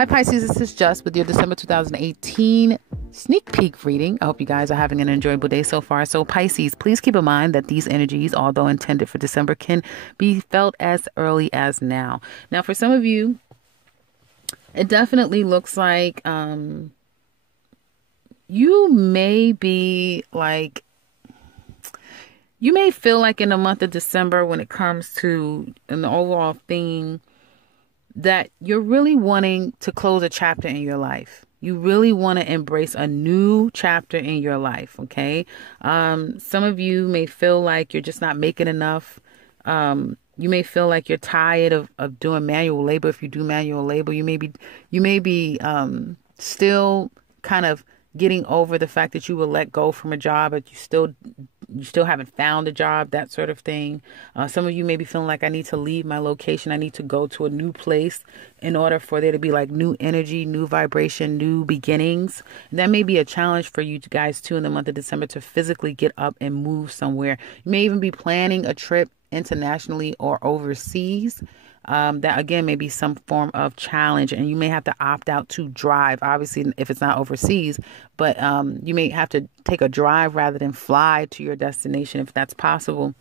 Hi Pisces, this is Just with your December 2018 sneak peek reading. I hope you guys are having an enjoyable day so far. So Pisces, please keep in mind that these energies, although intended for December, can be felt as early as now. Now, for some of you, it definitely looks like you may feel like in the month of December, when it comes to an overall theme, that you're really wanting to close a chapter in your life. You really want to embrace a new chapter in your life, okay? Some of you may feel like you're just not making enough. You may feel like you're tired of doing manual labor. If you do manual labor, you may be still kind of getting over the fact that you were let go from a job, but you still haven't found a job, that sort of thing. Some of you may be feeling like, I need to leave my location. I need to go to a new place in order for there to be like new energy, new vibration, new beginnings. And that may be a challenge for you guys too in the month of December to physically get up and move somewhere. You may even be planning a trip internationally or overseas. That again may be some form of challenge, and you may have to opt out to drive, obviously if it's not overseas, but you may have to take a drive rather than fly to your destination if that's possible.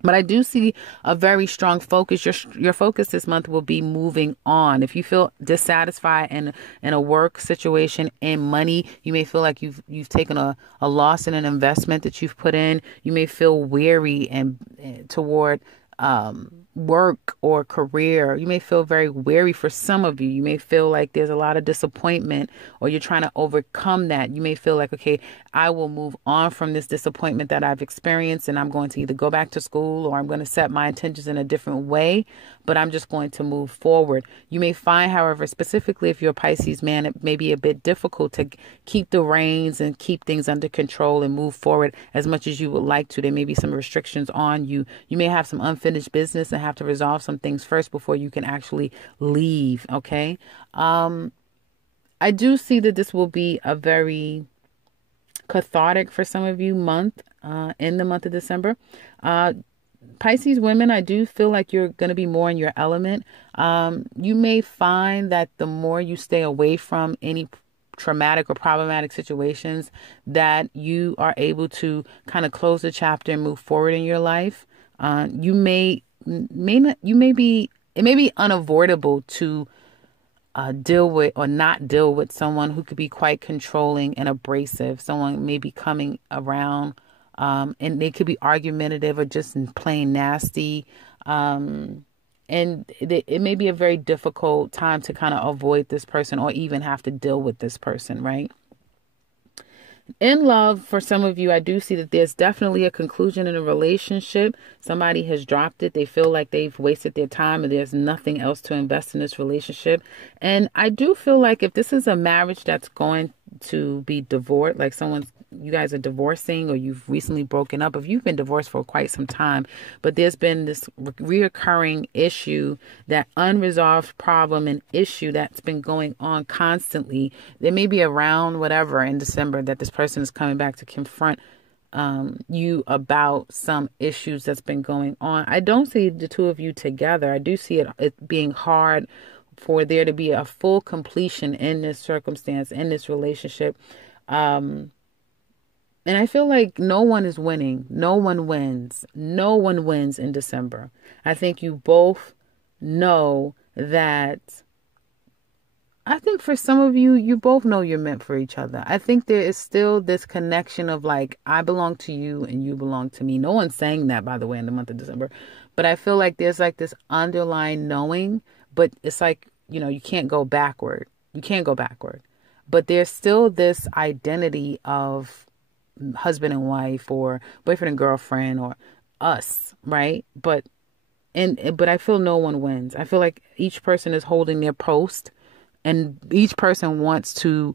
But I do see a very strong focus. Your focus this month will be moving on. If you feel dissatisfied in a work situation and money, you may feel like you've taken a loss in an investment that you've put in. You may feel weary and toward work or career. You may feel very weary for some of you. You may feel like there's a lot of disappointment, or you're trying to overcome that. You may feel like, okay, I will move on from this disappointment that I've experienced, and I'm going to either go back to school or I'm going to set my intentions in a different way, but I'm just going to move forward. You may find, however, specifically if you're a Pisces man, it may be a bit difficult to keep the reins and keep things under control and move forward as much as you would like to. There may be some restrictions on you. You may have some unfinished business and have to resolve some things first before you can actually leave. Okay. I do see that this will be a very cathartic for some of you month, in the month of December. Pisces women, I do feel like you're going to be more in your element. You may find that the more you stay away from any traumatic or problematic situations, that you are able to kind of close the chapter and move forward in your life. It may be unavoidable to deal with or not deal with someone who could be quite controlling and abrasive. Someone may be coming around, and they could be argumentative or just plain nasty. And it may be a very difficult time to kind of avoid this person or even have to deal with this person, right? In love, for some of you, I do see that there's definitely a conclusion in a relationship. Somebody has dropped it. They feel like they've wasted their time and there's nothing else to invest in this relationship. And I do feel like if this is a marriage that's going to be divorced, like you guys are divorcing or you've recently broken up, if you've been divorced for quite some time, but there's been this reoccurring issue, that unresolved problem and issue that's been going on constantly. There may be around whatever in December that this person is coming back to confront you about some issues that's been going on. I don't see the two of you together. I do see it being hard for there to be a full completion in this circumstance, in this relationship. And I feel like no one is winning. No one wins. No one wins in December. I think you both know that. I think for some of you, you both know you're meant for each other. I think there is still this connection of like, I belong to you and you belong to me. No one's saying that, by the way, in the month of December. But I feel like there's like this underlying knowing, but it's like, you can't go backward. You can't go backward. But there's still this identity of husband and wife or boyfriend and girlfriend or us, right? But I feel no one wins. I feel like each person is holding their post and each person wants to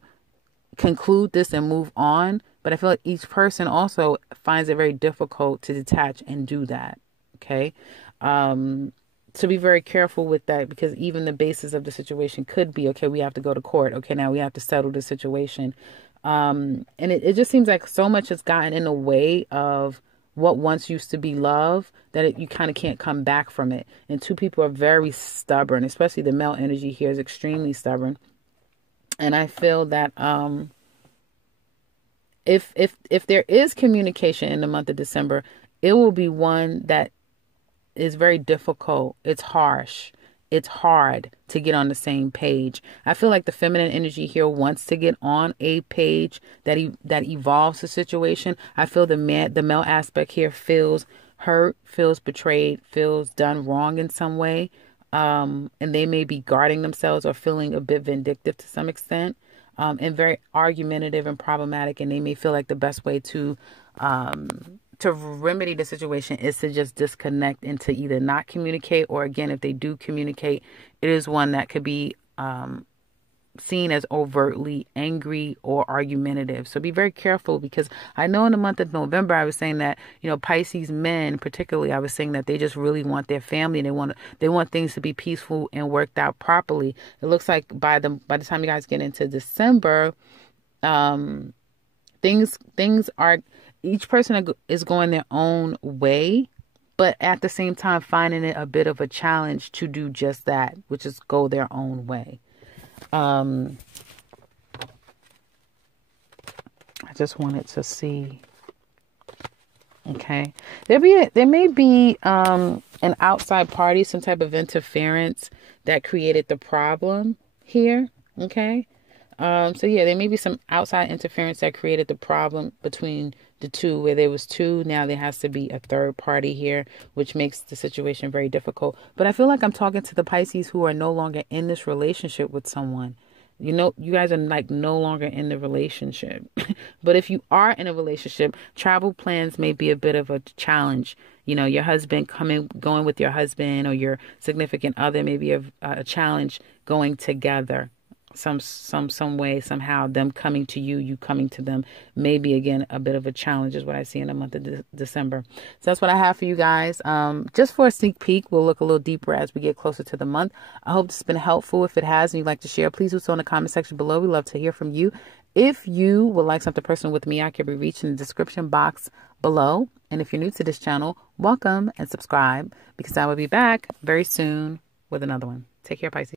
conclude this and move on. But I feel like each person also finds it very difficult to detach and do that. Okay. So be very careful with that, because even the basis of the situation could be, okay, we have to go to court. Okay, now we have to settle the situation. And it just seems like so much has gotten in the way of what once used to be love, that you kind of can't come back from it. And two people are very stubborn, especially the male energy here is extremely stubborn. And I feel that if there is communication in the month of December, it will be one that is very difficult. It's harsh. It's hard to get on the same page. I feel like the feminine energy here wants to get on a page that evolves the situation. I feel the male aspect here feels hurt, feels betrayed, feels done wrong in some way. And they may be guarding themselves or feeling a bit vindictive to some extent, and very argumentative and problematic. And they may feel like the best way to remedy the situation is to just disconnect and to either not communicate, or again, if they do communicate, it is one that could be seen as overtly angry or argumentative. So be very careful, because I know in the month of November, I was saying that, Pisces men particularly, I was saying that they just really want their family. They want things to be peaceful and worked out properly. It looks like by the time you guys get into December, things are, each person is going their own way, but at the same time finding it a bit of a challenge to do just that, which is go their own way. I just wanted to see. Okay. There may be an outside party, some type of interference that created the problem here. Okay. So yeah, there may be some outside interference that created the problem between the two, where there was two. Now there has to be a third party here, which makes the situation very difficult. But I feel like I'm talking to the Pisces who are no longer in this relationship with someone. You guys are like no longer in the relationship. But if you are in a relationship, travel plans may be a bit of a challenge. Your husband going with your husband, or your significant other may be a challenge going together. Some way, somehow, them coming to you, you coming to them, maybe again a bit of a challenge is what I see in the month of December. So that's what I have for you guys. Just for a sneak peek, we'll look a little deeper as we get closer to the month. I hope this has been helpful. If it has and you'd like to share, please do so in the comment section below. We'd love to hear from you. If you would like something personal with me, I can be reached in the description box below. And if you're new to this channel, welcome and subscribe, because I will be back very soon with another one. Take care, Pisces.